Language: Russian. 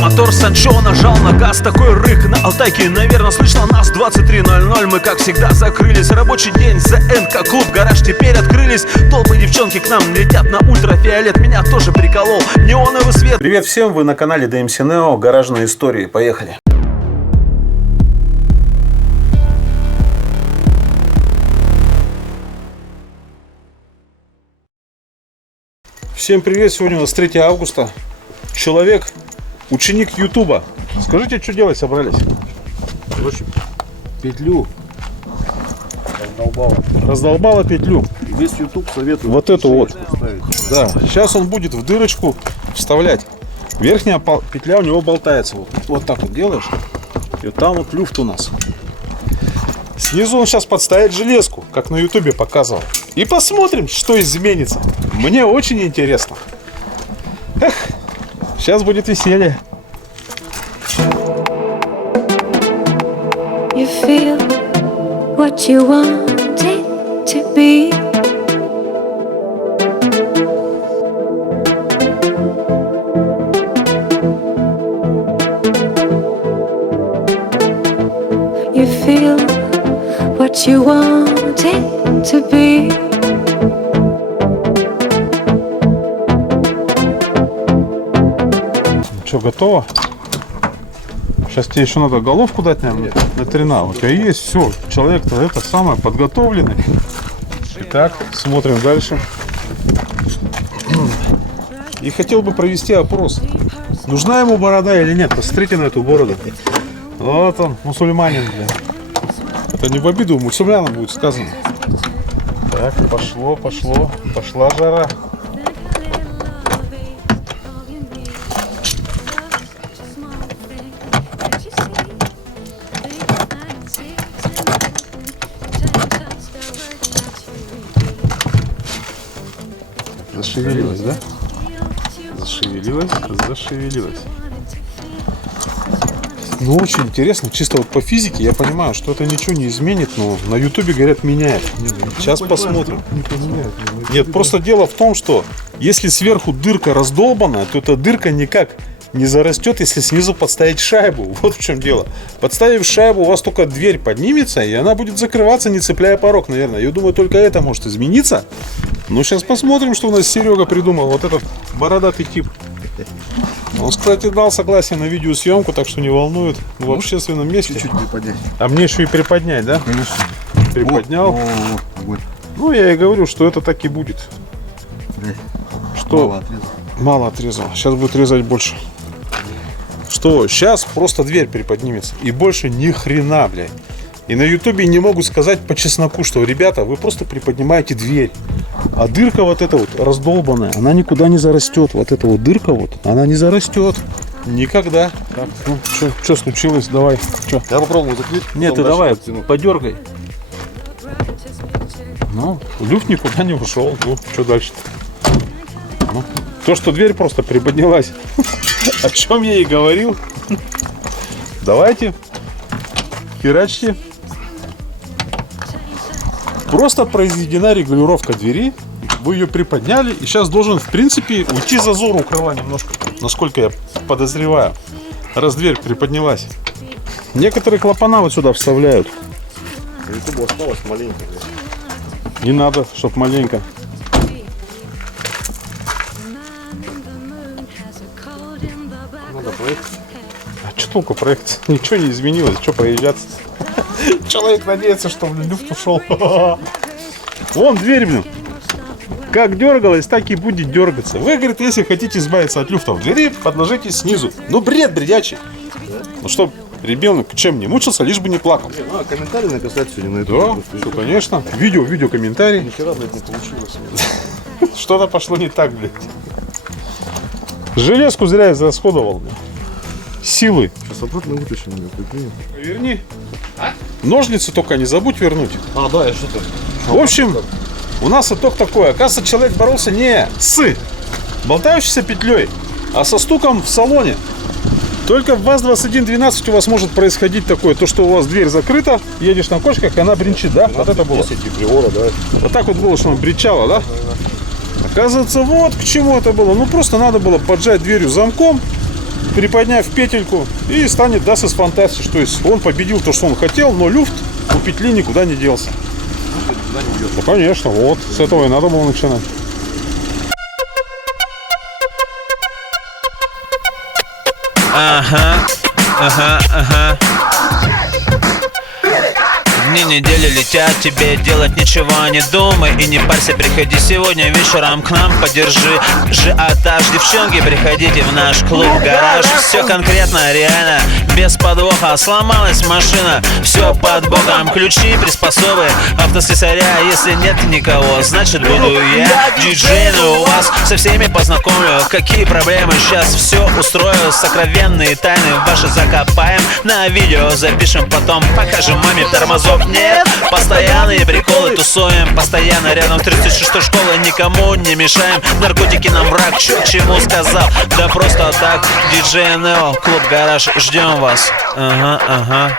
мотор Санчо, нажал на газ, такой рык на Алтайке. Наверное, слышно нас 23:00. Мы, как всегда, закрылись. Рабочий день за НК-клуб, гараж теперь открылись. Толпы девчонки к нам летят на ультрафиолет. Меня тоже приколол неоновый свет. Привет всем, вы на канале DMC Neo, гаражные истории. Поехали. Всем привет, сегодня у нас 3 августа. Человек, ученик Ютуба. Скажите, что делать собрались? Короче, петлю Раздолбала петлю. весь YouTube советует. Вот эту вот. Ставить. Да, сейчас он будет в дырочку вставлять. Верхняя петля у него болтается. Вот так вот делаешь. И вот там вот люфт у нас. Снизу он сейчас подставит железку, как на ютубе показывал. И посмотрим, что изменится. Мне очень интересно. Эх, сейчас будет веселье. You feel what you want it to be. You feel what you want it to be. Что, готово? Сейчас тебе еще надо головку дать, наверное, на трена. У тебя есть все. Человек-то это самое подготовленный. Итак, смотрим дальше. И хотел бы провести опрос. Нужна ему борода или нет? Посмотрите на эту бороду. Вот он, мусульманин, блин. Это не в обиду мусульманам будет сказано. Так, пошла жара. Зашевелилась, да? Зашевелилась. Ну, очень интересно. Чисто вот по физике я понимаю, что это ничего не изменит, но на ютубе, говорят, меняет. Сейчас посмотрим. Нет, просто дело в том, что если сверху дырка раздолбана, то эта дырка никак не зарастет, если снизу подставить шайбу. Вот в чем дело. Подставив шайбу, у вас только дверь поднимется, и она будет закрываться, не цепляя порог, наверное. Я думаю, только это может измениться. Ну, сейчас посмотрим, что у нас Серега придумал. Вот этот бородатый тип. Он, кстати, дал согласие на видеосъемку, так что не волнует. В общественном месте. Чуть-чуть приподнять. А мне еще и приподнять, да? Конечно. Приподнял. Вот. Ну, я и говорю, что это так и будет. Что? Мало отрезал. Сейчас будет резать больше. Что? Сейчас просто дверь приподнимется. И больше ни хрена, блядь. И на ютубе не могут сказать по чесноку, что, ребята, вы просто приподнимаете дверь. А дырка вот эта вот раздолбанная, она никуда не зарастет. Вот эта вот дырка вот, она не зарастет. Никогда. Так, ну, что случилось? Давай. Чё? Я попробую закрыть. Нет, ты давай, подергай. Ну, люфт никуда не ушел. Ну, что дальше-то? Ну, то, что дверь просто приподнялась. О чем я и говорил. Давайте. Херачьте. Просто произведена регулировка двери. Вы ее приподняли. И сейчас должен, в принципе, уйти зазор у крыла немножко. Насколько я подозреваю. Раз дверь приподнялась. Некоторые клапана вот сюда вставляют. Ютубу осталось маленько. Не надо, чтоб маленько. Надо проехать. А что толку проехать? Ничего не изменилось. Что проезжаться? Человек надеется, что люфт ушел. Вон дверь, блин. Как дергалась, так и будет дергаться. Вы, говорит, если хотите избавиться от люфта в двери, подложите снизу. Ну, бред бредячий. Ну, чтоб ребенок чем не мучился, лишь бы не плакал. Ну, а комментарий написать сегодня на Да, YouTube. все, конечно. Видео, комментарий. Ни хера, блядь, не получилось. Что-то пошло не так, блядь. Железку зря израсходовал, блядь. Силы. Сейчас обратно вытащим ее, прикинь. Верни. Ножницы только не забудь вернуть. А, да, я что-то. В общем, у нас итог такой. Оказывается, человек боролся не с болтающейся петлей, а со стуком в салоне. Только в ВАЗ-2112 у вас может происходить такое, то что у вас дверь закрыта, едешь на кочках, и она бренчит, да? Вот это было. Привора, да. Вот так вот было, что она бренчала, да? Оказывается, вот к чему это было. Ну, просто надо было поджать дверью замком, приподняв петельку, и станет Das ist fantastisch. То есть он победил то, что он хотел, но люфт у петли никуда не делся. Ну, конечно, вот. С этого и надо было начинать. Ага. Дни недели летят, тебе делать ничего не думай и не парься, приходи сегодня вечером к нам, поддержи ажиотаж. Девчонки, приходите в наш клуб-гараж. Все конкретно, реально, без подвоха. Сломалась машина, все под боком. Ключи, приспособы, автослесаря. Если нет никого, значит буду я диджей, но у вас со всеми познакомлю. Какие проблемы, сейчас все устрою. Сокровенные тайны ваши закопаем, на видео запишем, потом покажем маме. Тормозов нет, постоянные приколы тусуем, постоянно рядом с 36-й школы, никому не мешаем. Наркотики нам враг, чё к чему сказал? Да просто так, диджей Нео, клуб-гараж, ждем вас. Ага.